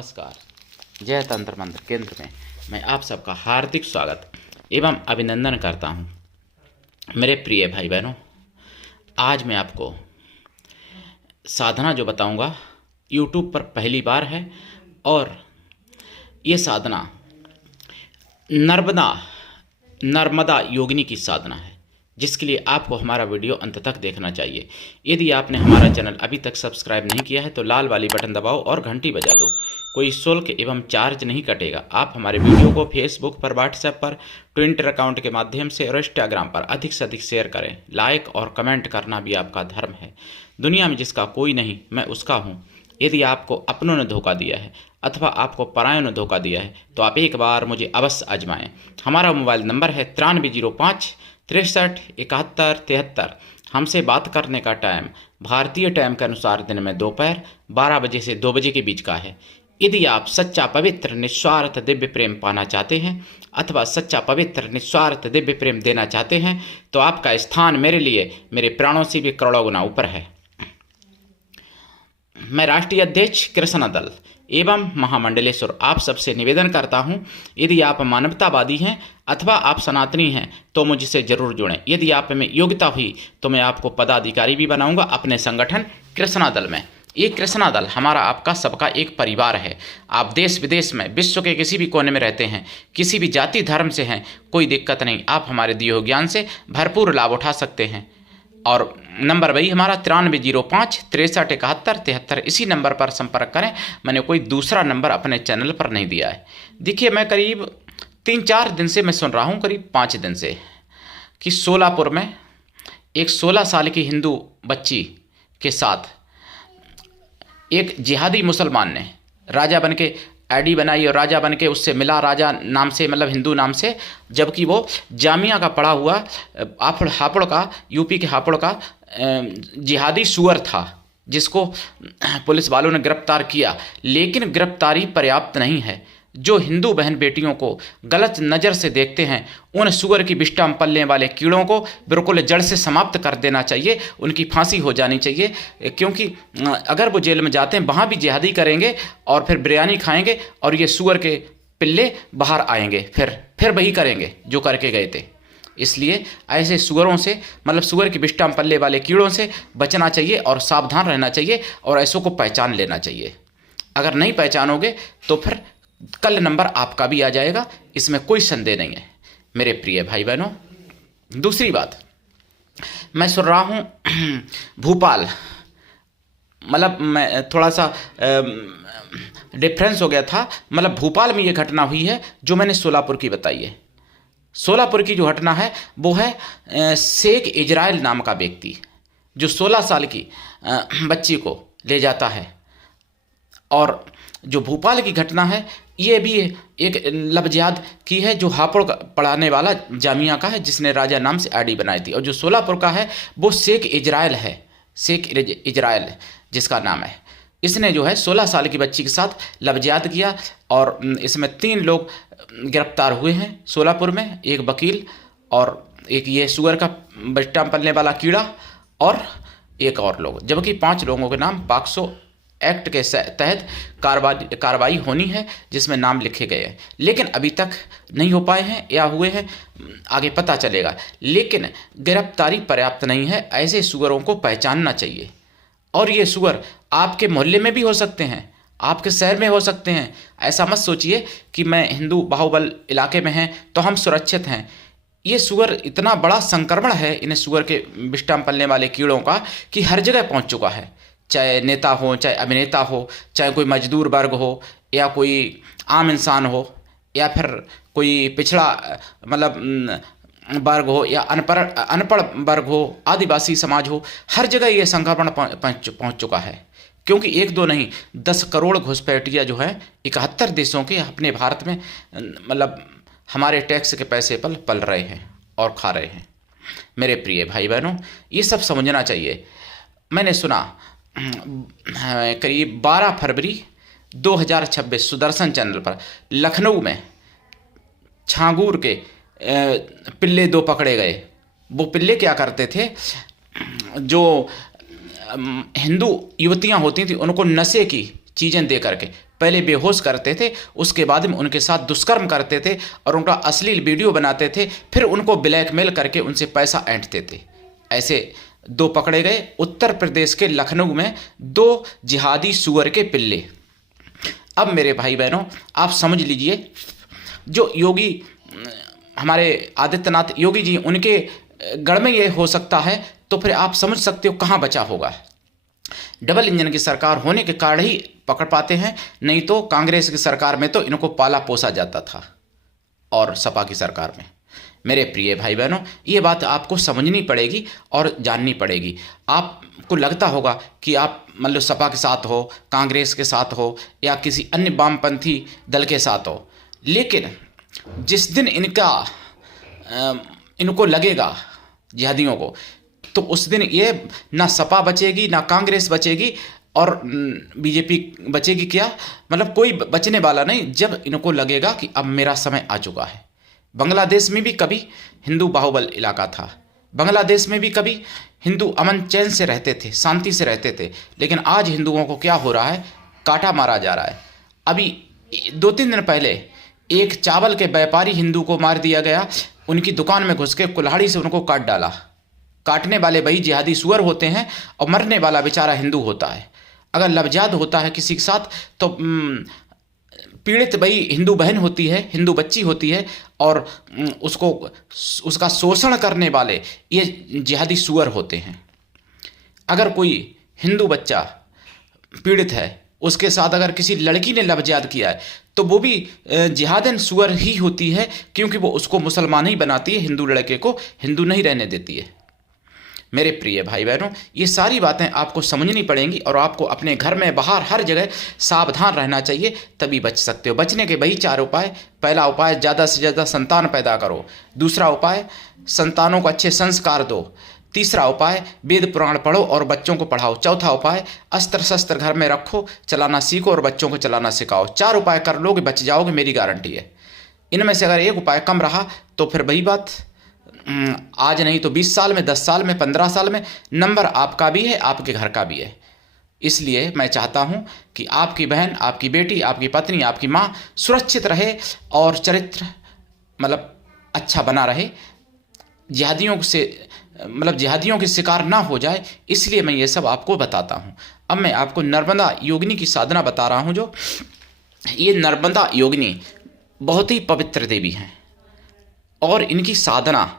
नमस्कार। जय तंत्र मंत्र केंद्र में मैं आप सबका हार्दिक स्वागत एवं अभिनंदन करता हूं। मेरे प्रिय भाई बहनों, आज मैं आपको साधना जो बताऊंगा YouTube पर पहली बार है और ये साधना नर्मदा योगिनी की साधना है, जिसके लिए आपको हमारा वीडियो अंत तक देखना चाहिए। यदि आपने हमारा चैनल अभी तक सब्सक्राइब नहीं किया है तो लाल वाली बटन दबाओ और घंटी बजा दो। कोई शुल्क एवं चार्ज नहीं कटेगा। आप हमारे वीडियो को फेसबुक पर, व्हाट्सएप पर, ट्विटर अकाउंट के माध्यम से और इंस्टाग्राम पर अधिक से अधिक शेयर करें। लाइक और कमेंट करना भी आपका धर्म है। दुनिया में जिसका कोई नहीं, मैं उसका हूँ। यदि आपको अपनों ने धोखा दिया है अथवा आपको परायों ने धोखा दिया है तो आप एक बार मुझे अवश्य आजमाएं। हमारा मोबाइल नंबर है 9305 63 71 73। हमसे बात करने का टाइम भारतीय टाइम के अनुसार दिन में दोपहर 12 बजे से 2 बजे के बीच का है। यदि आप सच्चा पवित्र निस्वार्थ दिव्य प्रेम पाना चाहते हैं अथवा सच्चा पवित्र निस्वार्थ दिव्य प्रेम देना चाहते हैं तो आपका स्थान मेरे लिए मेरे प्राणों से भी करोड़ों गुना ऊपर है। मैं राष्ट्रीय अध्यक्ष कृष्ण दल एवं महामंडलेश्वर आप सबसे निवेदन करता हूं, यदि आप मानवतावादी हैं अथवा आप सनातनी हैं तो मुझसे जरूर जुड़ें। यदि आप में योग्यता हुई तो मैं आपको पदाधिकारी भी बनाऊंगा अपने संगठन कृष्णा दल में। ये कृष्णा दल हमारा आपका सबका एक परिवार है। आप देश विदेश में विश्व के किसी भी कोने में रहते हैं, किसी भी जाति धर्म से हैं, कोई दिक्कत नहीं। आप हमारे दिए हुए ज्ञान से भरपूर लाभ उठा सकते हैं। और नंबर वही हमारा 9305 63 71 73। इसी नंबर पर संपर्क करें। मैंने कोई दूसरा नंबर अपने चैनल पर नहीं दिया है। देखिए, मैं करीब 3-4 दिन से मैं सुन रहा हूँ, करीब 5 दिन से, कि सोलापुर में एक 16 साल की हिंदू बच्ची के साथ एक जिहादी मुसलमान ने राजा बन के आईडी बनाई और राजा बन के उससे मिला, राजा नाम से, मतलब हिंदू नाम से, जबकि वो जामिया का पढ़ा हुआ हापुड़ का, यूपी के हापुड़ का जिहादी सुअर था, जिसको पुलिस वालों ने गिरफ्तार किया। लेकिन गिरफ्तारी पर्याप्त नहीं है। जो हिंदू बहन बेटियों को गलत नज़र से देखते हैं, उन सुअर की विष्ठा में पलने वाले कीड़ों को बिल्कुल जड़ से समाप्त कर देना चाहिए। उनकी फांसी हो जानी चाहिए, क्योंकि अगर वो जेल में जाते हैं वहाँ भी जिहादी करेंगे और फिर बिरयानी खाएंगे और ये सुअर के पिल्ले बाहर आएंगे, फिर वही करेंगे जो करके गए थे। इसलिए ऐसे सुअरों से, मतलब सुअर की विष्ठा में पलने वाले कीड़ों से बचना चाहिए और सावधान रहना चाहिए और ऐसों को पहचान लेना चाहिए। अगर नहीं पहचानोगे तो फिर कल नंबर आपका भी आ जाएगा, इसमें कोई संदेह नहीं है मेरे प्रिय भाई बहनों। दूसरी बात, मैं सुन रहा हूँ भोपाल, मतलब मैं थोड़ा सा डिफरेंस हो गया था, मतलब भोपाल में ये घटना हुई है जो मैंने सोलापुर की बताई है। सोलापुर की जो घटना है वो है शेख इजराइल नाम का व्यक्ति जो 16 साल की बच्ची को ले जाता है। और जो भोपाल की घटना है ये भी एक लबजियाद की है, जो हापुड़ पढ़ाने वाला जामिया का है, जिसने राजा नाम से आईडी बनाई थी। और जो सोलापुर का है वो शेख इजराइल है, शेख इजराइल जिसका नाम है। इसने जो है 16 साल की बच्ची के साथ लबजियाद किया और इसमें 3 लोग गिरफ्तार हुए हैं सोलापुर में, एक वकील और एक ये सुअर का बच्चा पलने वाला कीड़ा और एक और लोग, जबकि 5 लोगों के नाम पॉक्सो एक्ट के तहत कार्रवाई होनी है, जिसमें नाम लिखे गए हैं। लेकिन अभी तक नहीं हो पाए हैं या हुए हैं, आगे पता चलेगा। लेकिन गिरफ्तारी पर्याप्त नहीं है, ऐसे सुअरों को पहचानना चाहिए। और ये सुअर आपके मोहल्ले में भी हो सकते हैं, आपके शहर में हो सकते हैं। ऐसा मत सोचिए कि मैं हिंदू बाहुबल इलाके में हैं तो हम सुरक्षित हैं। ये सुअर इतना बड़ा संक्रमण है इन सुअर के विष्ठा में पलने वाले कीड़ों का कि हर जगह पहुंच चुका है। चाहे नेता हो, चाहे अभिनेता हो, चाहे कोई मजदूर वर्ग हो या कोई आम इंसान हो या फिर कोई पिछड़ा मतलब वर्ग हो या अनपढ़ वर्ग हो, आदिवासी समाज हो, हर जगह ये संक्रमण पहुंच चुका है। क्योंकि 1-2 नहीं, 10 करोड़ घुसपैठिया जो है 71 देशों के अपने भारत में, मतलब हमारे टैक्स के पैसे पर पल रहे हैं और खा रहे हैं। मेरे प्रिय भाई बहनों, ये सब समझना चाहिए। मैंने सुना करीब 12 फरवरी 2026 सुदर्शन चैनल पर लखनऊ में छांगूर के पिल्ले 2 पकड़े गए। वो पिल्ले क्या करते थे, जो हिंदू युवतियां होती थी उनको नशे की चीज़ें दे करके पहले बेहोश करते थे, उसके बाद में उनके साथ दुष्कर्म करते थे और उनका अश्लील वीडियो बनाते थे, फिर उनको ब्लैकमेल करके उनसे पैसा ऐंठते थे। ऐसे 2 पकड़े गए उत्तर प्रदेश के लखनऊ में, 2 जिहादी सुअर के पिल्ले। अब मेरे भाई बहनों, आप समझ लीजिए, जो योगी हमारे आदित्यनाथ योगी जी, उनके गढ़ में ये हो सकता है, तो फिर आप समझ सकते हो कहाँ बचा होगा। डबल इंजन की सरकार होने के कारण ही पकड़ पाते हैं, नहीं तो कांग्रेस की सरकार में तो इनको पाला पोसा जाता था, और सपा की सरकार में। मेरे प्रिय भाई बहनों, ये बात आपको समझनी पड़ेगी और जाननी पड़ेगी। आपको लगता होगा कि आप मतलब सपा के साथ हो, कांग्रेस के साथ हो, या किसी अन्य वामपंथी दल के साथ हो, लेकिन जिस दिन इनको लगेगा जिहादियों को, तो उस दिन ये ना सपा बचेगी, ना कांग्रेस बचेगी, और बीजेपी बचेगी क्या, मतलब कोई बचने वाला नहीं, जब इनको लगेगा कि अब मेरा समय आ चुका है। बांग्लादेश में भी कभी हिंदू बाहुबल इलाका था, बांग्लादेश में भी कभी हिंदू अमन चैन से रहते थे, शांति से रहते थे, लेकिन आज हिंदुओं को क्या हो रहा है, काटा मारा जा रहा है। अभी 2-3 दिन पहले एक चावल के व्यापारी हिंदू को मार दिया गया, उनकी दुकान में घुस के कुल्हाड़ी से उनको काट डाला। काटने वाले वही जिहादी सुअर होते हैं और मरने वाला बेचारा हिंदू होता है। अगर लबजाद होता है किसी के साथ तो पीड़ित वही हिंदू बहन होती है, हिंदू बच्ची होती है, और उसका शोषण करने वाले ये जिहादी सुअर होते हैं। अगर कोई हिंदू बच्चा पीड़ित है, उसके साथ अगर किसी लड़की ने लबजाद किया है, तो वो भी जिहादन सुअर ही होती है, क्योंकि वो उसको मुसलमान ही बनाती है, हिंदू लड़के को हिंदू नहीं रहने देती है। मेरे प्रिय भाई बहनों, ये सारी बातें आपको समझनी पड़ेंगी और आपको अपने घर में, बाहर, हर जगह सावधान रहना चाहिए, तभी बच सकते हो। बचने के वही 4 उपाय। पहला उपाय, ज़्यादा से ज़्यादा संतान पैदा करो। दूसरा उपाय, संतानों को अच्छे संस्कार दो। तीसरा उपाय, वेद पुराण पढ़ो और बच्चों को पढ़ाओ। चौथा उपाय, अस्त्र शस्त्र घर में रखो, चलाना सीखो और बच्चों को चलाना सिखाओ। 4 उपाय कर लोगे, बच जाओगे, मेरी गारंटी है। इनमें से अगर एक उपाय कम रहा तो फिर वही बात, आज नहीं तो 20 साल में, 10 साल में, 15 साल में नंबर आपका भी है, आपके घर का भी है। इसलिए मैं चाहता हूं कि आपकी बहन, आपकी बेटी, आपकी पत्नी, आपकी माँ सुरक्षित रहे और चरित्र मतलब अच्छा बना रहे, जिहादियों के शिकार ना हो जाए, इसलिए मैं ये सब आपको बताता हूँ। अब मैं आपको नर्मदा योगिनी की साधना बता रहा हूँ। जो ये नर्मदा योगिनी बहुत ही पवित्र देवी हैं और इनकी साधना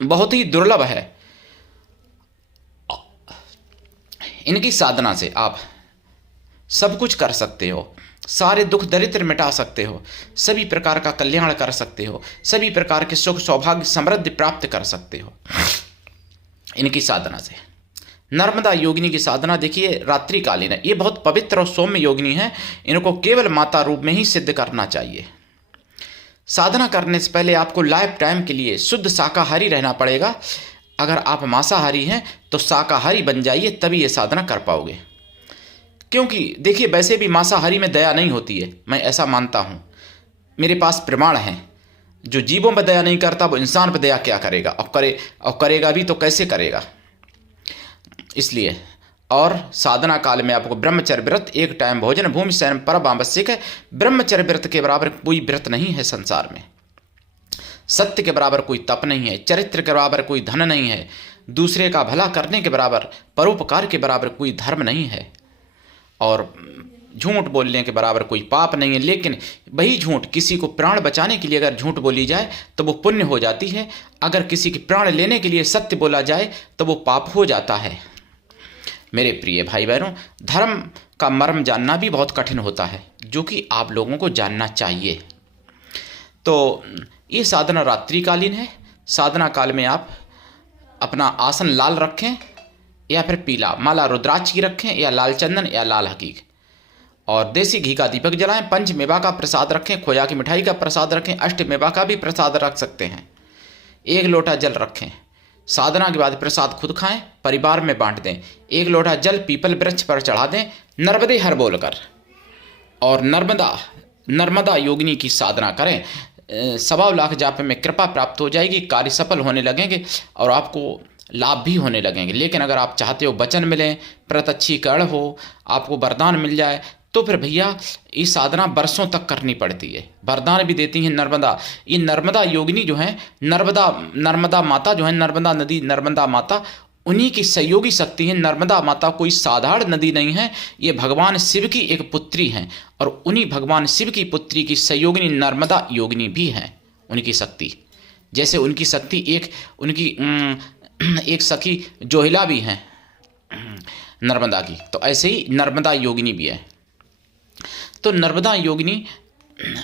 बहुत ही दुर्लभ है। इनकी साधना से आप सब कुछ कर सकते हो, सारे दुख दरिद्र मिटा सकते हो, सभी प्रकार का कल्याण कर सकते हो, सभी प्रकार के सुख सौभाग्य समृद्धि प्राप्त कर सकते हो इनकी साधना से। नर्मदा योगिनी की साधना देखिए रात्रिकालीन है, ये बहुत पवित्र और सौम्य योगिनी है। इनको केवल माता रूप में ही सिद्ध करना चाहिए। साधना करने से पहले आपको लाइफ टाइम के लिए शुद्ध शाकाहारी रहना पड़ेगा। अगर आप मांसाहारी हैं तो शाकाहारी बन जाइए, तभी ये साधना कर पाओगे। क्योंकि देखिए वैसे भी मांसाहारी में दया नहीं होती है, मैं ऐसा मानता हूँ। मेरे पास प्रमाण हैं। जो जीवों पर दया नहीं करता वो इंसान पर दया क्या करेगा, और करेगा भी तो कैसे करेगा। इसलिए और साधना काल में आपको ब्रह्मचर्य व्रत, एक टाइम भोजन, भूमि शयन परम आवश्यक है। ब्रह्मचर्य व्रत के बराबर कोई व्रत नहीं है संसार में। सत्य के बराबर कोई तप नहीं है, चरित्र के बराबर कोई धन नहीं है, दूसरे का भला करने के बराबर, परोपकार के बराबर कोई धर्म नहीं है, और झूठ बोलने के बराबर कोई पाप नहीं है। लेकिन वही झूठ, किसी को प्राण बचाने के लिए अगर झूठ बोली जाए तो वो पुण्य हो जाती है। अगर किसी के प्राण लेने के लिए सत्य बोला जाए तो वो पाप हो जाता है। मेरे प्रिय भाई बहनों, धर्म का मर्म जानना भी बहुत कठिन होता है, जो कि आप लोगों को जानना चाहिए। तो ये साधना रात्रिकालीन है। साधना काल में आप अपना आसन लाल रखें या फिर पीला, माला रुद्राक्ष की रखें या लाल चंदन या लाल हकीक, और देसी घी का दीपक जलाएं। पंचमेवा का प्रसाद रखें, खोया की मिठाई का प्रसाद रखें, अष्टमेवा का भी प्रसाद रख सकते हैं। 1 लोटा जल रखें। साधना के बाद प्रसाद खुद खाएं, परिवार में बांट दें। 1 लोटा जल पीपल वृक्ष पर चढ़ा दें, नर्मदे हर बोलकर, और नर्मदा योगिनी की साधना करें। 1.25 लाख जाप में कृपा प्राप्त हो जाएगी, कार्य सफल होने लगेंगे और आपको लाभ भी होने लगेंगे। लेकिन अगर आप चाहते हो वचन मिलें, प्रत्यक्षीकरण हो, आपको वरदान मिल जाए, तो फिर भैया ये साधना बरसों तक करनी पड़ती है। वरदान भी देती हैं नर्मदा। ये नर्मदा योगिनी जो है, नर्मदा माता जो है, नर्मदा नदी, नर्मदा माता उन्हीं की सहयोगी शक्ति है। नर्मदा माता कोई साधारण नदी नहीं है, ये भगवान शिव की एक पुत्री हैं और उन्हीं भगवान शिव की पुत्री की सहयोगिनी नर्मदा योगिनी भी हैं। उनकी शक्ति जैसे उनकी शक्ति उनकी एक सखी जोहिला भी हैं नर्मदा की, तो ऐसे ही नर्मदा योगिनी भी है। तो नर्मदा योगिनी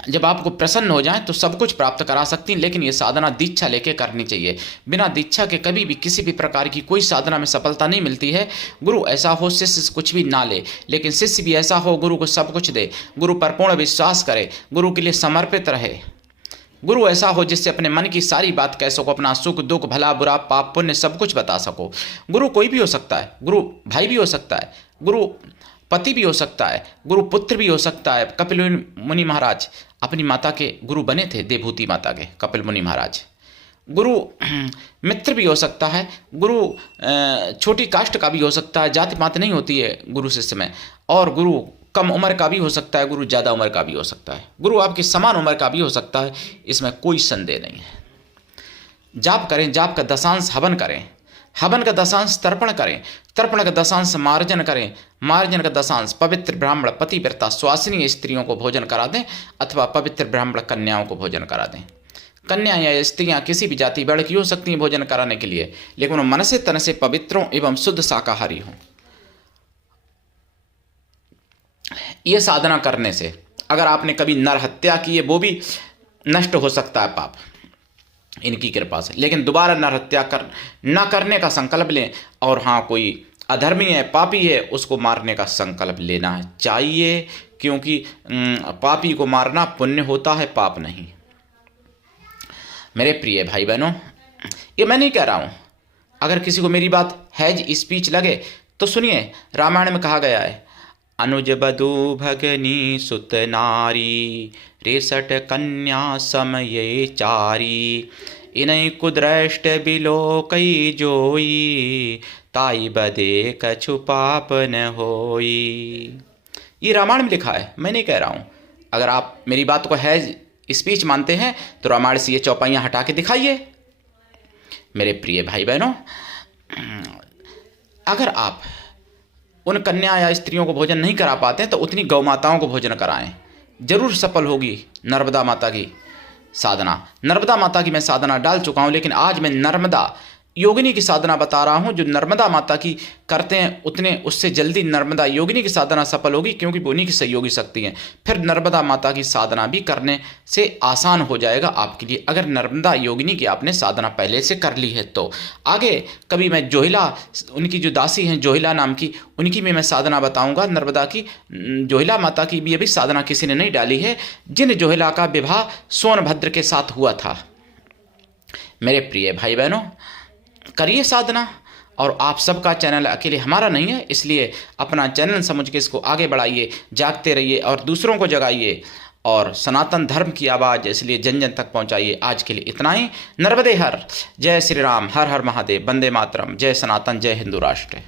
जब आपको प्रसन्न हो जाए तो सब कुछ प्राप्त करा सकती हैं, लेकिन ये साधना दीक्षा लेके करनी चाहिए। बिना दीक्षा के कभी भी किसी भी प्रकार की कोई साधना में सफलता नहीं मिलती है। गुरु ऐसा हो शिष्य कुछ भी ना ले, लेकिन शिष्य भी ऐसा हो गुरु को सब कुछ दे, गुरु पर पूर्ण विश्वास करे, गुरु के लिए समर्पित रहे। गुरु ऐसा हो जिससे अपने मन की सारी बात कह सको, अपना सुख दुख भला बुरा पाप पुण्य सब कुछ बता सको। गुरु कोई भी हो सकता है, गुरु भाई भी हो सकता है, गुरु पति भी हो सकता है, गुरु पुत्र भी हो सकता है। कपिल मुनि महाराज अपनी माता के गुरु बने थे, देवभूति माता के कपिल मुनि महाराज। गुरु मित्र भी हो सकता है, गुरु छोटी कास्ट का भी हो सकता है, जाति पात नहीं होती है गुरु शिष्य में। और गुरु कम उम्र का भी हो सकता है, गुरु ज़्यादा उम्र का भी हो सकता है, गुरु आपकी समान उम्र का भी हो सकता है, इसमें कोई संदेह नहीं है। जाप करें, जाप का दशांश हवन करें, हवन का दशांश तर्पण करें, तर्पण का दशांश मार्जन करें, मार्जन का दशांश पवित्र ब्राह्मण पतिव्रता स्वासिनी स्त्रियों को भोजन करा दें अथवा पवित्र ब्राह्मण कन्याओं को भोजन करा दें। कन्या या स्त्रियां किसी भी जाति वर्ग की हो सकती हैं भोजन कराने के लिए, लेकिन वो मन से तन से पवित्रों एवं शुद्ध शाकाहारी हों। ये साधना करने से अगर आपने कभी नर हत्या की है वो भी नष्ट हो सकता है पाप इनकी कृपा से, लेकिन दोबारा नर हत्या न करने का संकल्प लें। और हाँ, कोई अधर्मी है पापी है उसको मारने का संकल्प लेना चाहिए, क्योंकि पापी को मारना पुण्य होता है, पाप नहीं। मेरे प्रिय भाई बहनों, ये मैं नहीं कह रहा हूँ, अगर किसी को मेरी बात हैज स्पीच लगे तो सुनिए। रामायण में कहा गया है, अनुज बधू भगनी सुत नारी, 63 कन्या समये चारी, इनई कुदृष्ट बिलो कई जोई, ताई बदे कछु पाप न होई। ये रामायण में लिखा है, मैं नहीं कह रहा हूँ। अगर आप मेरी बात को हैज स्पीच मानते हैं तो रामायण से ये चौपाइयाँ हटा के दिखाइए। मेरे प्रिय भाई बहनों, अगर आप उन कन्या या स्त्रियों को भोजन नहीं करा पाते हैं तो उतनी गौ माताओं को भोजन कराएं, जरूर सफल होगी नर्मदा माता की साधना। नर्मदा माता की मैं साधना डाल चुका हूं, लेकिन आज मैं नर्मदा योगिनी की साधना बता रहा हूं। जो नर्मदा माता की करते हैं उतने उससे जल्दी नर्मदा योगिनी की साधना सफल होगी, क्योंकि वो उन्हीं की सहयोगी शक्ति हैं। फिर नर्मदा माता की साधना भी करने से आसान हो जाएगा आपके लिए, अगर नर्मदा योगिनी की आपने साधना पहले से कर ली है तो। आगे कभी मैं जोहिला, उनकी जो दासी हैं जोहिला नाम की, उनकी भी मैं साधना बताऊँगा नर्मदा की। जोहिला माता की भी अभी साधना किसी ने नहीं डाली है, जिन जोहिला का विवाह सोनभद्र के साथ हुआ था। मेरे प्रिय भाई बहनों, करिए साधना। और आप सबका चैनल अकेले हमारा नहीं है, इसलिए अपना चैनल समझ के इसको आगे बढ़ाइए, जागते रहिए और दूसरों को जगाइए और सनातन धर्म की आवाज़ इसलिए जन जन तक पहुंचाइए। आज के लिए इतना ही। नर्मदे हर। जय श्री राम, हर हर महादेव, वंदे मातरम, जय सनातन, जय हिंदू राष्ट्र।